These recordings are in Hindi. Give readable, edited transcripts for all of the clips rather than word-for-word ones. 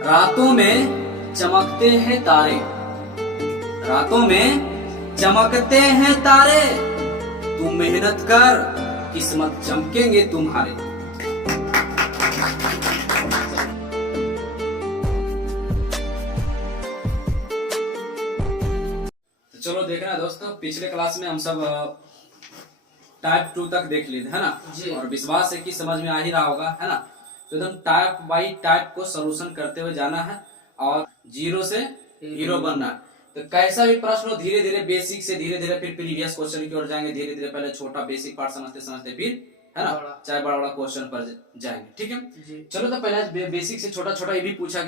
रातों में चमकते हैं तारे, रातों में चमकते हैं तारे, तू मेहनत कर किस्मत चमकेंगे तुम्हारे। तो चलो देखना दोस्तों, पिछले क्लास में हम सब टाइप 2 तक देख लिए थे, है ना जी। और विश्वास है कि समझ में आ ही रहा होगा, है ना। तो एकदम टाइप बाई टाइप को सोल्यूशन करते हुए जाना है और जीरो से हीरो बनना है। तो कैसा भी प्रश्न हो, धीरे धीरे बेसिक से धीरे धीरे फिर प्रीवियस क्वेश्चन की ओर जाएंगे, धीरे धीरे पहले छोटा बेसिक पार्ट समझते समझते फिर, है ना, चाहे बड़ा बड़ा क्वेश्चन पर जाएंगे। ठीक है, चलो तो पहले बेसिक से छोटा छोटा ये भी पूछा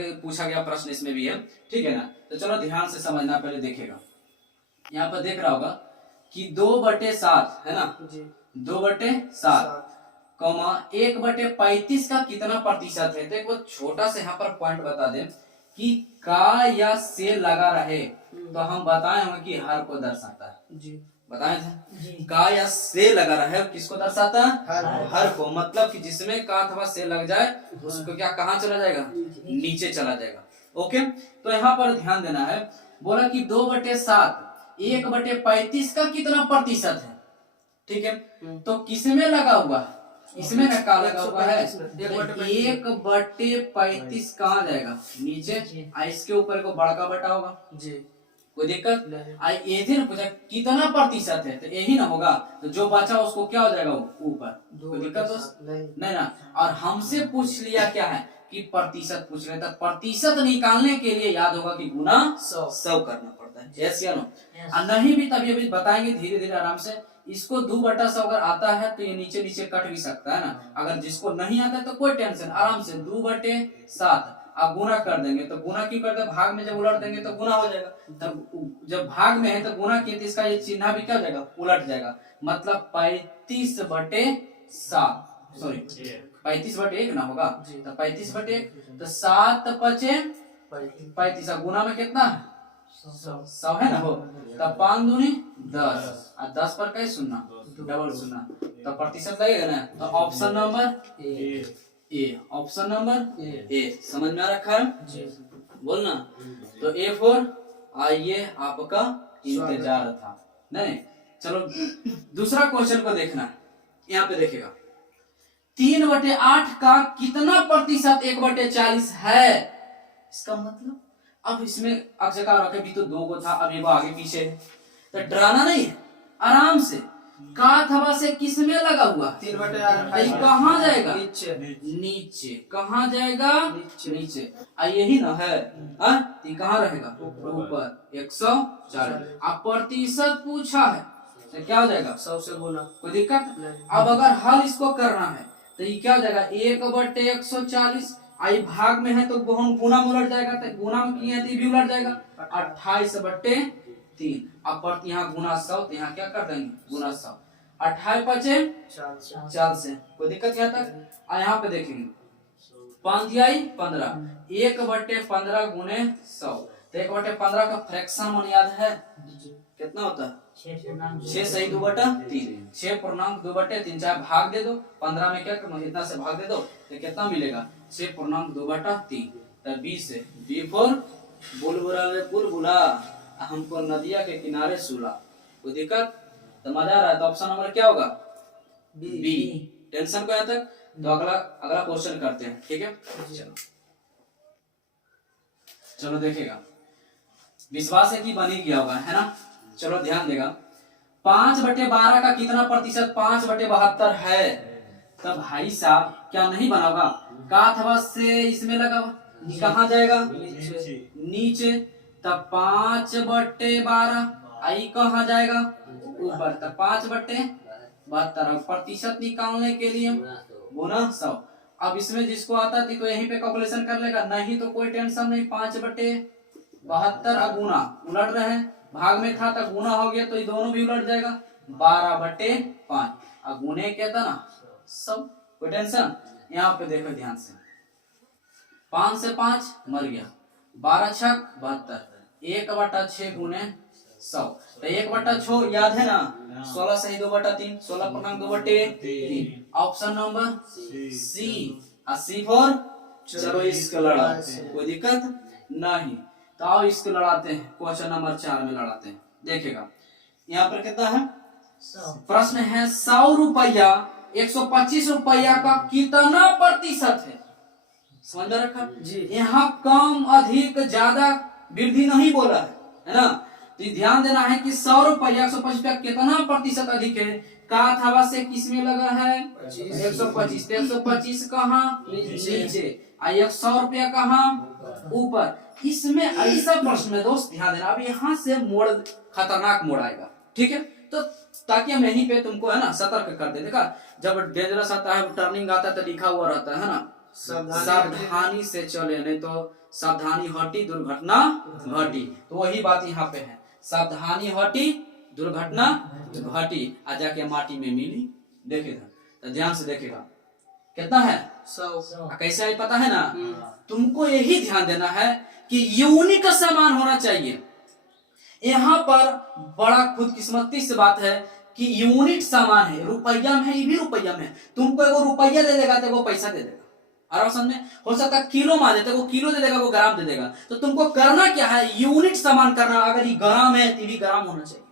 गया प्रश्न इसमें भी है, ठीक है ना। तो चलो ध्यान से समझना, पहले देखेगा। यहाँ पर देख रहा होगा कि 2/7 है ना, 2/7 कौमा 1/35 का कितना प्रतिशत है। तो एक बहुत छोटा सा यहाँ पर पॉइंट बता दें कि का या से लगा रहे तो हम बताए होंगे कि हर को दर्शाता है जी। बताए थे का या से लगा रहा है किसको दर्शाता है, हर को। मतलब कि जिसमें का अथवा से लग जाए उसको क्या कहाँ चला जाएगा, नीचे चला जाएगा। ओके, तो यहाँ पर ध्यान देना है। बोला कि 2/7 1/35 का कितना प्रतिशत है, ठीक है। तो किसमें लगा हुआ, इसमें ना का लगा हुआ है। 1/35 कहाँ जाएगा, नीचे। इसके ऊपर को बड़का बटा होगा जी, कोई दिक्कत। ये ना पूछा कितना प्रतिशत है, तो यही ना होगा। तो जो बचा उसको क्या हो जाएगा, ऊपर। कोई दिक्कत नहीं ना। और हमसे पूछ लिया क्या है कि प्रतिशत पूछ रहे, तो प्रतिशत निकालने के लिए याद होगा कि गुना 100 करना पड़ता है। यस या नो? नहीं भी तभी अभी बताएंगे धीरे धीरे आराम से। इसको 2/100 अगर आता है तो ये नीचे नीचे कट भी सकता है ना। अगर जिसको नहीं आता है तो कोई टेंशन, आराम से 2/7 आप गुना कर देंगे। तो गुना क्यों करते हैं, भाग में जब उलट देंगे तो गुना हो जाएगा। तब जब भाग में है तो गुना किए तो इसका ये चिन्ह भी क्या हो जाएगा, उलट जाएगा। मतलब 35/7, सॉरी 35/1 ना होगा, तो 35/1। तो 7×5 35, गुना में कितना 100 है ना हो। तब 5 दूनी 10 और 10 पर कैसे सुनना, डबल सुनना, तो प्रतिशत लगेगा ना। तो option number A, option number A समझ में आ रखा है बोलना। तो A फॉर आइए आपका इंतजार था। नहीं, चलो दूसरा क्वेश्चन को देखना। यहाँ पे देखेगा 3/8 का कितना प्रतिशत 1/40 है। इसका मतलब अब इसमें अक्षकार रखे भी तो 2 को था, अब ये आगे पीछे है। तो डराना नहीं है, आराम से का अथवा से किस में लगा हुआ 3/8 कहाँ जाएगा, नीचे। कहाँ जाएगा, नीचे। यही ना है, कहाँ रहेगा, ऊपर 140। अब प्रतिशत पूछा है तो क्या हो जाएगा, 100 से गुना। कोई दिक्कत। अब अगर हल इसको करना है तो ये क्या हो जाएगा, 1/140। आई भाग में है तो गुना में उलट जाएगा, तो गुना में किया तो भी उलट जाएगा। 28/3। अब यहाँ गुना 100, तो यहाँ क्या कर देंगे, गुना 100। 28×5 40। कोई दिक्कत यहाँ तक। यहाँ पे देखेंगे 5×15 1/15 गुने 100। तो 1/15 का फ्रैक्शन मन याद है कितना होता है, 6 सही 2/3, 6.2/3। चाहे भाग दे दो, 15 में क्या करना, इतना से भाग दे दो तो कितना मिलेगा, 6.2/3। तो 20 है। बी फॉर बुलबुला में बुलबुला, हमको नदिया के किनारे सुला। कोई दिक्कत। तो मजा आ रहा है, तो ऑप्शन नंबर क्या होगा, बी। टेंशन को यहाँ तक। तो अगला क्वेश्चन करते हैं, ठीक है। चलो देखेगा, विश्वास है कि बन ही गया होगा, है ना। चलो ध्यान देगा, 5/12 का कितना प्रतिशत 5/72 है। तब भाई साहब क्या नहीं बना होगा, का अथवा से इसमें लगा हुआ, कहाँ जाएगा, नीचे। तब 5/12 आई कहाँ जाएगा, ऊपर। तब 5/72 प्रतिशत निकालने के लिए गुना 100। अब इसमें जिसको आता थी तो यहीं पे कैलकुलेशन कर लेगा, नहीं तो कोई टेंशन नहीं। 5/72 अब गुना उलट रहे हैं, भाग में था तो गुना हो गया तो ये दोनों भी उलट जाएगा। 12/5 अब गुने क्या था ना 100। कोई टेंशन। यहाँ पे देखो ध्यान से, 5 से 5 मर गया, 12×6 72, 1/6 गुने 100। तो 1/6 याद है ना, 16 सही 2/3, 16 पूर्णांक 2/3। Option number C. C for चलो इसको लड़ाते हैं, कोई दिक्कत नहीं। तो आओ इसको लड़ाते हैं, क्वेश्चन नंबर 4 में लड़ाते हैं। देखेगा यहाँ पर कितना है, प्रश्न है 100 रुपया 125 रुपया का कितना प्रतिशत है। समझ में रखा जी। यहाँ कम अधिक ज्यादा वृद्धि नहीं बोला है ना। तो ध्यान देना है कि 100 रुपया 125 रुपया कितना प्रतिशत अधिक है। का अथवा से किस में लगा है 125। 125 कहाँ नीचे, 100 रुपया कहाँ ऊपर। इसमें ऐसा प्रश्न में दोस्त ध्यान देना, अब यहाँ से मोड़ खतरनाक मोड़ आएगा, ठीक है। तो ताकि हम यहीं पे तुमको है ना सतर्क कर दे। देखा जब डेंजरस आता है, टर्निंग आता है तो लिखा हुआ रहता है ना, सावधानी से चले, नहीं तो सावधानी हटी दुर्घटना घटी। तो वही बात यहाँ पे है, सावधानी हटी दुर्घटना घटी, आ जाके माटी में मिली। देखेगा तो ध्यान से देखेगा कितना है 100। कैसे है पता है ना, तुमको यही ध्यान देना है कि यूनिट समान होना चाहिए। यहाँ पर बड़ा खुदकिस्मती से बात है कि यूनिट समान है, रुपया में है, ये भी रुपया में है। तुमको एगो रुपया दे देगा तो वो पैसा दे देगा, और समझ में हो सकता है किलो मान देते, वो किलो दे देगा, वो ग्राम दे देगा। तो तुमको करना क्या है, यूनिट समान करना। अगर ये ग्राम है तो भी ग्राम होना चाहिए,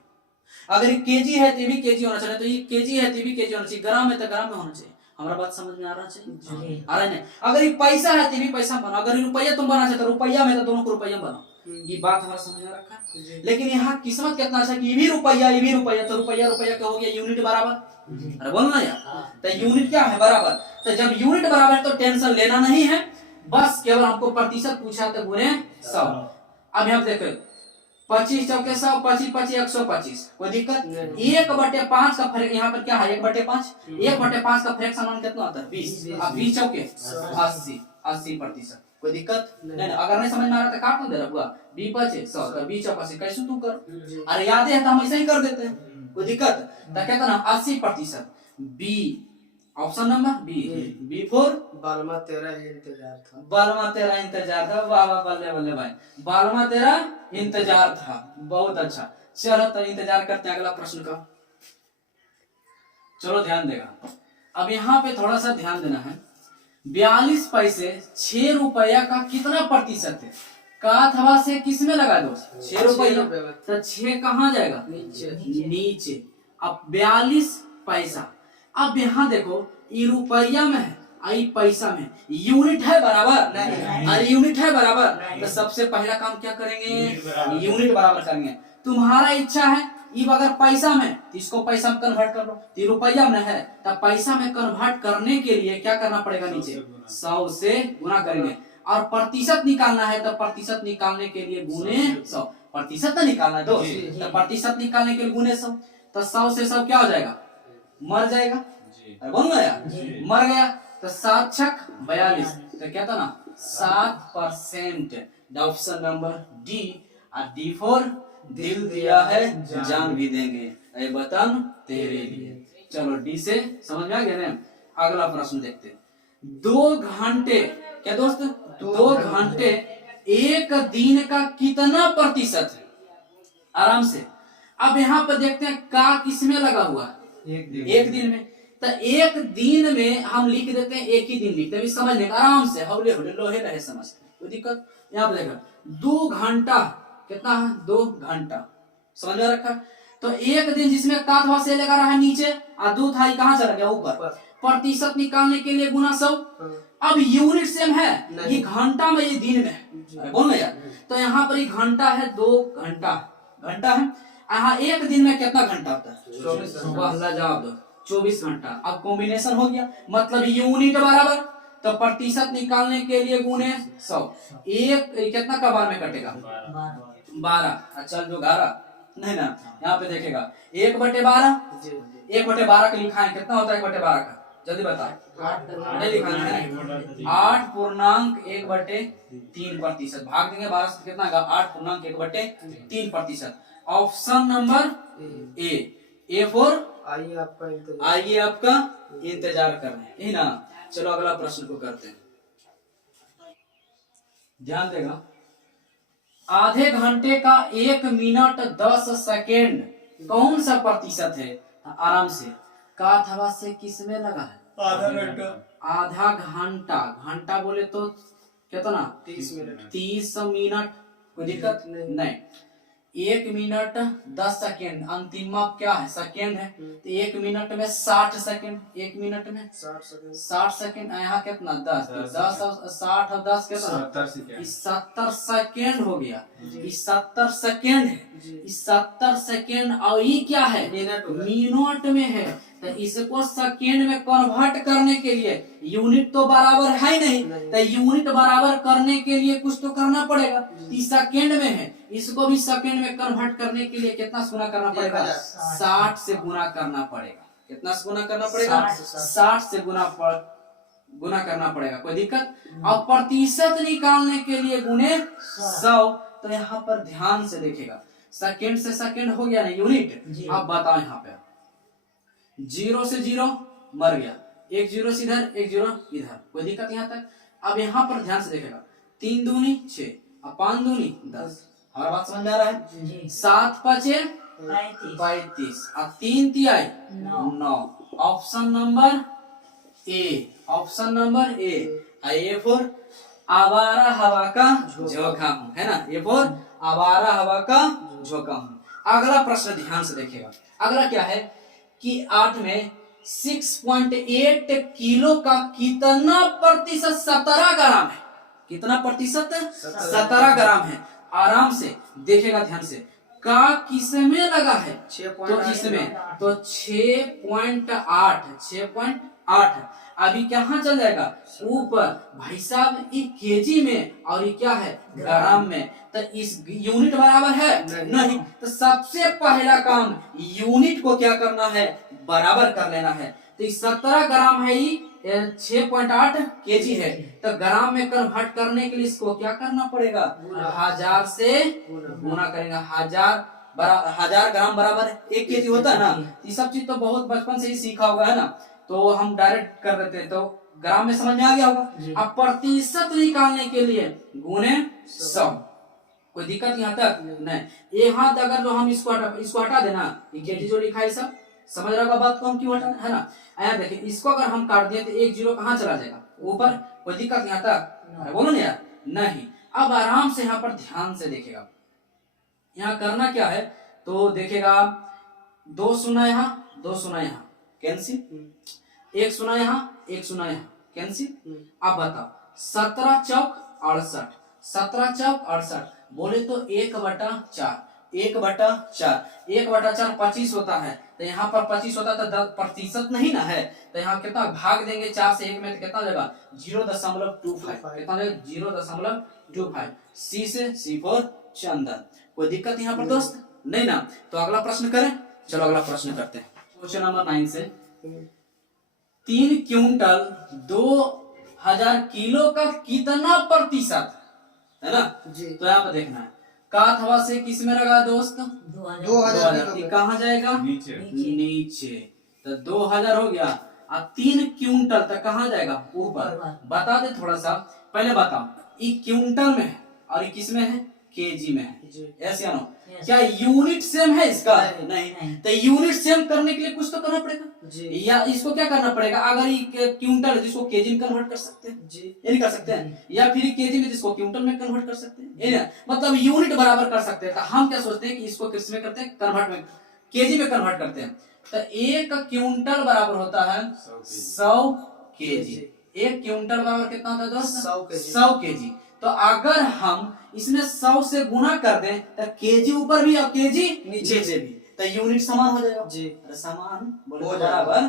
अगर ये केजी है तो भी केजी होना चाहिए, तो ये केजी है तो भी केजी होना चाहिए, ग्राम है तो ग्राम में होना चाहिए। हमारा बात समझ में आ रहा चाहिए, आ रहा है। अगर ये पैसा है तो भी पैसा बना, अगर ये रुपया तुम बना चाहते रुपया में तो दोनों को रुपया बना। ये बात हमारा समझ में रखा है। लेकिन यहाँ किस्मत कितना अच्छा कि ये भी रुपया, तो रुपया रुपया क्या हो गया, यूनिट बराबर। अरे बोलना यार, तो यूनिट क्या है बराबर। तो जब यूनिट बराबर है तो टेंशन लेना नहीं है, बस केवल हमको प्रतिशत पूछा तो गुने 100। अब यहाँ देखो 25 चौके 100, 25 25 125, कोई दिक्कत। 1/5 का फर्क यहाँ पर क्या है 1/5। 1/5 का फर्क समान कितना होता है 20। अब 20 चौके 80%, कोई दिक्कत नहीं। अगर नहीं समझ में आ रहा तो काट दे रहा हुआ 20 5 100 तो 20 चौका से कैसे तू कर। अरे याद है तो हम ऐसे ही कर देते हैं, कोई दिक्कत। तो कहता ना 80%। B option number B for बालमा तेरा इंतजार था। बालमा तेरा इंतजार था, वाह वाह बल्ले बल्ले भाई, बालमा तेरा इंतजार था, बहुत अच्छा। चलो तो इंतजार करते हैं अगला प्रश्न का। चलो ध्यान देगा, अब यहाँ पे थोड़ा सा ध्यान देना है। 42 पैसे 6 रुपया का कितना प्रतिशत है। का अथवा से किस में लगा दो 6 रुपया, तो 6 कहाँ जाएगा नीचे। अब 42 पैसा, अब यहाँ देखो ये रुपया में है, आई पैसा में, यूनिट है बराबर नहीं, अरे यूनिट है बराबर। तो सबसे पहला काम क्या करेंगे, यूनिट बराबर करेंगे। तुम्हारा इच्छा है ये अगर पैसा में तो इसको पैसा में कन्वर्ट कर लो, तो रुपया में है तब पैसा में कन्वर्ट करने के लिए क्या करना पड़ेगा, नीचे 100 से गुना करेंगे। और प्रतिशत निकालना है तो प्रतिशत निकालने के लिए गुने 100, प्रतिशत तो निकालना है दोस्त, तो प्रतिशत निकालने के लिए गुने 100। तो 100 से 100 क्या हो जाएगा, मर जाएगा। बोल गया मर गया, तो 7 छक 42, तो क्या था ना 7%। Option number D. और डी फॉर दिल दिया है जान भी देंगे, ऐ वतन तेरे लिए। चलो डी से समझ में आ गया ना। अगला प्रश्न देखते हैं। 2 घंटे क्या दोस्त, 2 घंटे एक दिन का कितना प्रतिशत है, आराम से। अब यहाँ पर देखते हैं का किसमें लगा हुआ है, एक दिन में। तो एक दिन में हम लिख देते हैं, एक ही दिन लिखते हैं, समझने का आराम से, हौले हौले लोहे रहे समझते, कोई दिक्कत। यहाँ पर देखा 2 घंटा कितना है, 2 घंटा समझ में रखा। तो एक दिन जिसमें का अथवा से लगा रहा है नीचे और 2 था कहाँ चला गया ऊपर। प्रतिशत निकालने के लिए गुना 100। अब यूनिट सेम है, ये घंटा में ये दिन में बोल यार। तो यहाँ पर ये घंटा है, 2 घंटा घंटा है। यहाँ एक दिन में कितना घंटा होता है 24 घंटा। अब कॉम्बिनेशन हो गया, मतलब यूनिट बराबर, तो प्रतिशत निकालने के लिए गुने 100। एक कितना का बार में कटेगा 12। अच्छा जो 11 नहीं ना, यहाँ पे देखेगा 1/12। 1/12 का लिखा है, कितना होता है 1/12 का, जल्दी बता। नहीं लिखा है 8.1/3%। भाग देंगे 12 से कितना होगा 8.1/3%। ऑप्शन नंबर ए फॉर आइए आपका इंतजार कर रहे हैं ना। चलो अगला प्रश्न को करते हैं, ध्यान देगा। आधे घंटे का 1 मिनट 10 सेकेंड कौन सा प्रतिशत है, आराम से। का अथवा से किस में लगा है, आधा घंटा, घंटा बोले तो कितना 30 मिनट। 30 मिनट, कोई दिक्कत नहीं। 1 मिनट 10 सेकेंड, अंतिम क्या है सेकेंड है, तो 1 मिनट में 60 सेकेंड, 1 मिनट में 60 सेकंड। 60 सेकेंड। यहाँ कितना 10 और 60 और 10 कितना 70 सेकेंड हो गया। इस 70 सेकेंड है, इस 70 सेकेंड और ये क्या है मिनट में है, तो इसको सेकेंड में कन्वर्ट करने के लिए यूनिट तो बराबर है नहीं, तो यूनिट बराबर करने के लिए कुछ तो करना पड़ेगा। इस सेकेंड में है, इसको भी सेकेंड में कन्वर्ट करने के लिए कितना से गुना करना पड़ेगा 60 से गुना करना पड़ेगा। कितना से गुना करना पड़ेगा 60 से गुना करना पड़ेगा, कोई दिक्कत। अब प्रतिशत निकालने के लिए गुने 100, तो यहाँ पर ध्यान से देखेगा, सेकेंड से सेकेंड हो गया ना यूनिट। अब बताओ यहाँ पे 0 से 0 मर गया, 1 0 से इधर 1 0 इधर, कोई दिक्कत यहाँ तक। अब यहाँ पर ध्यान से देखेगा 3 दूनी 6 और 5 दूनी 10, हमारा बात समझ में आ रहा है। 7 5 35 और 3 तिहाई 9। Option number A, option number A for आवारा हवा का झोंका हूँ, है ना, ये फॉर आवारा हवा का झोंका हूँ। अगला प्रश्न ध्यान से देखिएगा, अगला क्या है कि 8 में 6.8 किलो का कितना प्रतिशत 17 ग्राम है, कितना प्रतिशत 17 ग्राम है। आराम से देखेगा ध्यान से, का किसमें लगा है, तो इसमें तो 6.8 अभी कहाँ चल जाएगा ऊपर भाई साहब, ये केजी में और ये क्या है ग्राम में, तो इस यूनिट बराबर है नहीं। तो सबसे पहला काम यूनिट को क्या करना है बराबर कर लेना है। तो 17 ग्राम है, ये 6.8 केजी है, तो ग्राम में कन्वर्ट करने के लिए इसको क्या करना पड़ेगा 1000 से गुना करेगा। 1000 ग्राम बराबर 1 केजी होता है ना। ये सब चीज तो बहुत बचपन से ही सीखा होगा, है ना, तो हम डायरेक्ट कर देते, तो ग्राम में समझ में आ गया होगा। अब प्रतिशत निकालने के लिए गुने 100, कोई दिक्कत यहाँ तक नहीं। यहाँ तक अगर जो हम इसको हटा देना, केजी जो लिखा है सब समझ रहा होगा बात को हम क्यों हटा, है ना। यहाँ देखिए इसको अगर हम काट दिए तो 1 0 कहाँ चला जाएगा ऊपर, कोई दिक्कत यहाँ तक बोलो ना यार नहीं। अब आराम से यहाँ पर ध्यान से देखेगा, यहाँ करना क्या है तो देखेगा 2 0 यहाँ 2 0 यहाँ कैंसिल, 1 0 यहाँ 1 0 यहाँ कैंसिल। अब बताओ 17 चौक 68, 17 चौक 68 बोले तो 1/4, 1/4 1/4 25 होता है, तो यहाँ पर 25 होता तो 10% नहीं ना है, तो यहाँ कितना भाग देंगे 4 से 1 में, तो कितना जाएगा 0.25, कितना जाएगा 0.25। सी से C4 चंदन, कोई दिक्कत यहाँ पर दोस्त नहीं ना। तो अगला प्रश्न करें, चलो अगला प्रश्न करते हैं। क्वेश्चन नंबर 9 से 3 क्विंटल 2000 किलो का कितना प्रतिशत है ना जी। तो यहाँ पर देखना है काथ हवा से किस में लगा दोस्त 2000, कहाँ जाएगा नीचे, तो 2000 हो गया। अब 3 क्विंटल तक कहाँ जाएगा ऊपर। बता दे थोड़ा सा पहले बताओ, ये क्विंटल में है और ये किस में है केजी में है, ऐसे या नो। क्या यूनिट सेम है इसका नहीं, तो यूनिट सेम करने के लिए कुछ तो करना पड़ेगा या इसको क्या करना पड़ेगा, अगर ये क्विंटल है जिसको केजी में कन्वर्ट कर सकते हैं जी, ये नहीं कर सकते हैं, या फिर केजी में जिसको क्विंटल में कन्वर्ट कर सकते हैं, ये मतलब यूनिट बराबर कर सकते हैं। तो हम क्या सोचते हैं कि इसको किस में करते हैं कन्वर्ट में, केजी में कन्वर्ट करते हैं। तो 1 क्विंटल बराबर होता है 100 केजी। 1 क्विंटल बराबर कितना होता है दोस्त 100 केजी। तो अगर हम इसमें 100 से गुना कर दें तो केजी ऊपर भी और केजी नीचे भी, तो यूनिट समान हो जाएगा जी, समान बोले बराबर।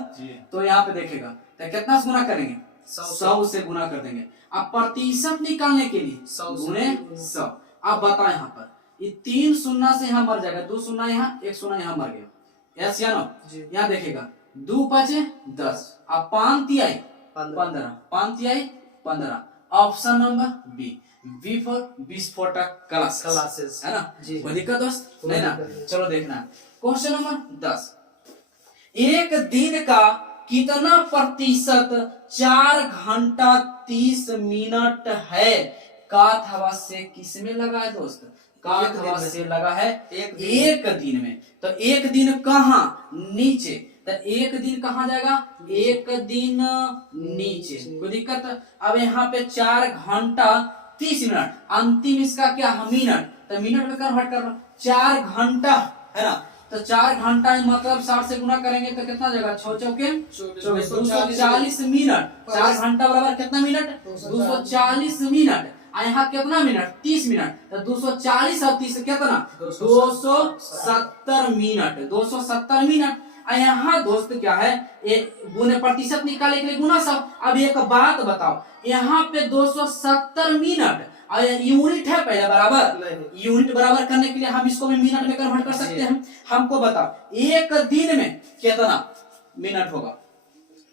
तो यहाँ पे देखेगा तो कितना से गुना करेंगे 100 से गुना कर देंगे। अब प्रतिशत निकालने के लिए 100 गुने 100। अब बताओ यहाँ पर ये 3 शून्य से यहाँ मर जाएगा, 2 शून्य यहाँ 1 शून्य यहाँ मर गया, यस या नो। यहाँ देखेगा 2 5 10, अब 5 तिहाई 15, 5 तिहाई 15। ऑप्शन नंबर बी फॉर विस्फोटक क्लासेस, है ना जी। कोई दिक्कत दोस्त नहीं ना। चलो देखना क्वेश्चन नंबर 10, एक दिन का कितना प्रतिशत 4 घंटा 30 मिनट है। काथ हवा से किस में लगा है दोस्त, काथ हवा से लगा है एक दिन में। तो एक दिन कहाँ नीचे, तो एक दिन कहाँ जाएगा, एक दिन नीचे, कोई दिक्कत। अब यहाँ पे 4 घंटा 30 मिनट, अंतिम इसका क्या है मिनट, तो मिनट में कन्वर्ट कर लो, 4 घंटा है ना, तो 4 घंटा मतलब 60 से गुना करेंगे तो कितना जाएगा, 6 चौके 24, 240 मिनट, 4 घंटा बराबर कितना मिनट, 240 मिनट, यहाँ कितना मिनट, 30 मिनट, तो 240 और 30 कितना, 270 मिनट, 270 मिनट। यहाँ दोस्त क्या है, गुने प्रतिशत निकालने के लिए गुना सब। अब एक बात बताओ, यहाँ पे 270 मिनट और यूनिट है पहले बराबर, यूनिट बराबर करने के लिए हम इसको भी मिनट में कन्वर्ट कर सकते हैं। हमको बताओ एक दिन में कितना मिनट होगा,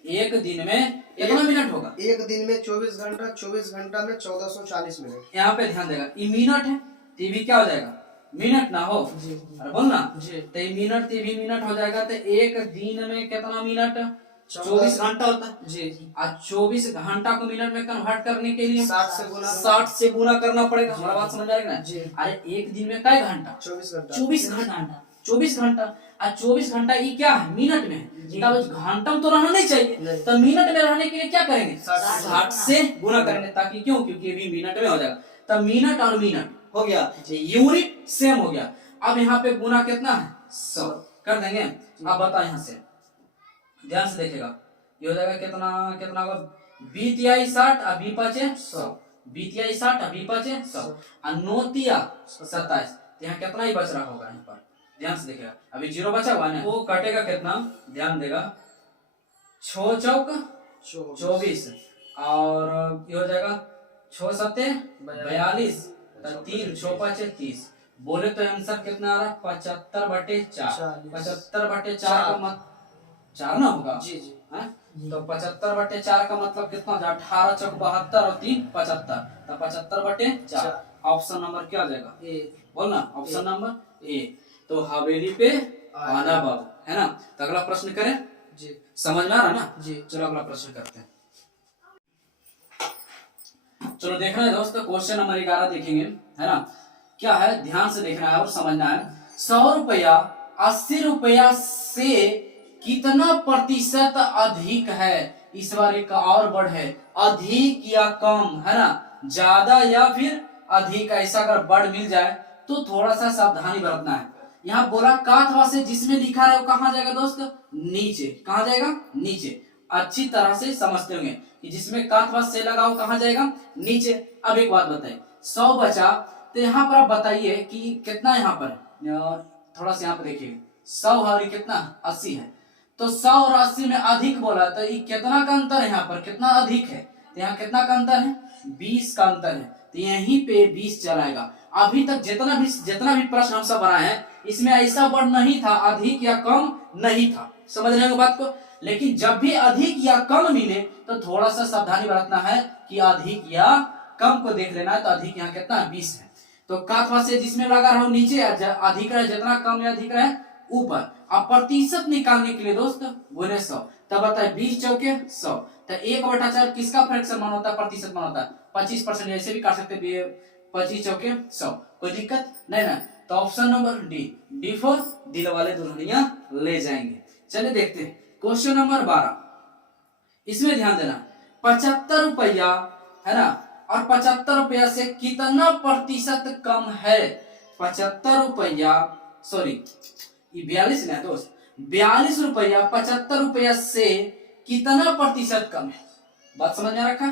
एक दिन में कितना मिनट होगा, एक दिन में 24 घंटा, 24 घंटा में 1440 मिनट। यहाँ पे ध्यान देगा, ये मिनट है तो ये भी क्या हो जाएगा, मिनट ना हो, अरे बोल ना, तो ये मिनट ये भी मिनट हो जाएगा। तो एक दिन में कितना मिनट, 24 घंटा होता है जी। और 24 घंटा को मिनट में कन्वर्ट करने के लिए 60 से गुना करना पड़ेगा। हमारा बात समझ आएगा ना जी। अरे एक दिन में कई घंटा, 24 घंटा, 24 घंटा, 24 घंटा और 24 घंटा ये क्या है मिनट में, तब घंटा में तो रहना नहीं चाहिए, तो मिनट में रहने के लिए क्या करेंगे, 60 से गुना करेंगे, ताकि क्यों, क्योंकि ये भी मिनट में हो जाएगा। तब मिनट और मिनट हो गया, यूनिट सेम हो गया। अब यहाँ पे गुना कितना है, 100 कर देंगे। अब बता यहाँ से ध्यान से देखेगा, ये हो जाएगा कितना, कितना होगा, 20 60 और 20 5 100, 20 60 और 20 5 100 और 9 3 27, यहाँ कितना ही बच रहा होगा, यहाँ पर ध्यान से देखेगा, अभी 0 बचा हुआ है, वो कटेगा कितना, ध्यान देगा, 6 चौक 24 और ये हो जाएगा 6 7 42, 3 6 5 30, बोले तो आंसर कितना आ रहा है, 75/4, 75/4 का मत 4 ना होगा जी जी है? तो 75/4 का मतलब कितना हो जाएगा, 18 चौक 72 और 3 75, तो 75/4 ऑप्शन नंबर क्या हो जाएगा, ए। बोलना ऑप्शन नंबर ए। तो हवेली पे आना बाबू, है ना। तो अगला प्रश्न करें जी, समझ में आ रहा ना जी। चलो अगला प्रश्न करते हैं। चलो देखना है दोस्तों, क्वेश्चन नंबर 11 देखेंगे, है ना। क्या है, ध्यान से देखना है और समझना है। 100 रुपया 80 रुपया से कितना प्रतिशत अधिक है, इस बार एक और बढ़ है, अधिक या कम, है ना, ज्यादा या फिर अधिक, ऐसा अगर बढ़ मिल जाए तो थोड़ा सा सावधानी बरतना है। यहाँ बोला काथवा से जिसमें लिखा रहे वो कहाँ जाएगा दोस्त, नीचे, कहाँ जाएगा, नीचे। अच्छी तरह से समझते होंगे कि जिसमें काथवा से लगा वो कहाँ जाएगा, नीचे। अब एक बात बताइए, 100 बचा, तो यहाँ पर आप बताइए कि कितना, यहाँ पर थोड़ा सा यहाँ पर देखिए, 100 और कितना 80 है, तो 100 और 80 में अधिक बोला, तो ये कितना का अंतर है, यहाँ पर कितना अधिक है, तो यहाँ कितना का अंतर है, 20 का अंतर है, तो यहीं पे 20 चलाएगा। अभी तक जितना भी प्रश्न हम सब बनाए हैं इसमें ऐसा वर्ड नहीं था, अधिक या कम नहीं था, समझ रहे हो बात को। लेकिन जब भी अधिक या कम मिले तो थोड़ा सा सावधानी बरतना है कि अधिक या कम को देख लेना है। तो अधिक यहाँ कितना है, 20 है, तो काथवा से जिसमें लगा रहा नीचे, अधिक रहे, जितना कम या अधिक रहे ऊपर। अब प्रतिशत निकालने के लिए दोस्त गुने 100, तब बताए 20 चौके 100, तो 1/4 किसका फ्रैक्शन मान होता है, प्रतिशत मान होता है, 25%, ऐसे भी कर सकते हैं, 25 चौके 100, कोई दिक्कत नहीं ना। तो ऑप्शन नंबर डी फॉर दिल वाले दुल्हनिया ले जाएंगे। चलिए देखते हैं क्वेश्चन नंबर 12, इसमें ध्यान देना, 75 रुपया, है ना, और 75 रुपया से कितना प्रतिशत कम है, 75 रुपया, सॉरी ये 42 ना दोस्त, 42 रुपया 75 रुपया से कितना प्रतिशत कम है, बात समझ में रखा,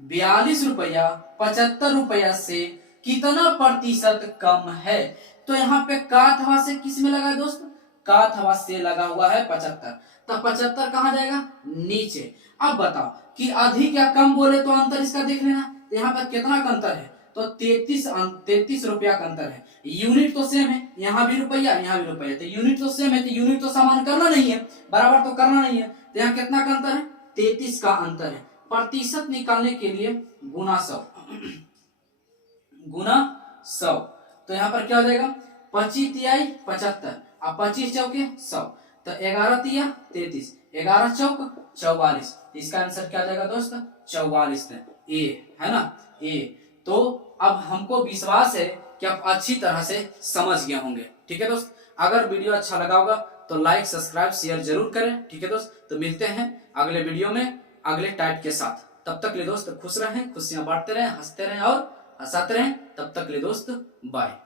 42 रुपया 75 रुपया से कितना प्रतिशत कम है। तो यहाँ पे काथवा से किस में लगा है दोस्त, काथवा से लगा हुआ है 75, तो 75 कहाँ जाएगा, नीचे। अब बताओ कि अधिक या कम बोले तो अंतर इसका देख लेना, यहाँ पर कितना का अंतर है, तो 33 रुपया का अंतर है। यूनिट तो सेम है, यहाँ भी रुपया यहाँ भी रुपया, तो यूनिट तो सेम है, तो यूनिट तो समान करना नहीं है, बराबर तो करना नहीं है, तो यहाँ कितना का अंतर है, 33 का अंतर है। प्रतिशत निकालने के लिए गुना 100, गुना 100, तो यहाँ पर क्या हो जाएगा, 25 तिहाई 75 और 25 चौके 100, तो 11 तिया 33, 11 चौक 44, इसका आंसर क्या जाएगा दोस्त, 44 ए, है ना, ए। तो अब हमको विश्वास है कि आप अच्छी तरह से समझ गए होंगे, ठीक है दोस्त। अगर वीडियो अच्छा लगा होगा तो लाइक सब्सक्राइब शेयर जरूर करें। ठीक है दोस्त, तो मिलते हैं अगले वीडियो में अगले टाइप के साथ। तब तक ले दोस्त खुश रहें, खुशियां बांटते रहें, हंसते रहें और हंसाते रहें। तब तक ले दोस्त बाय।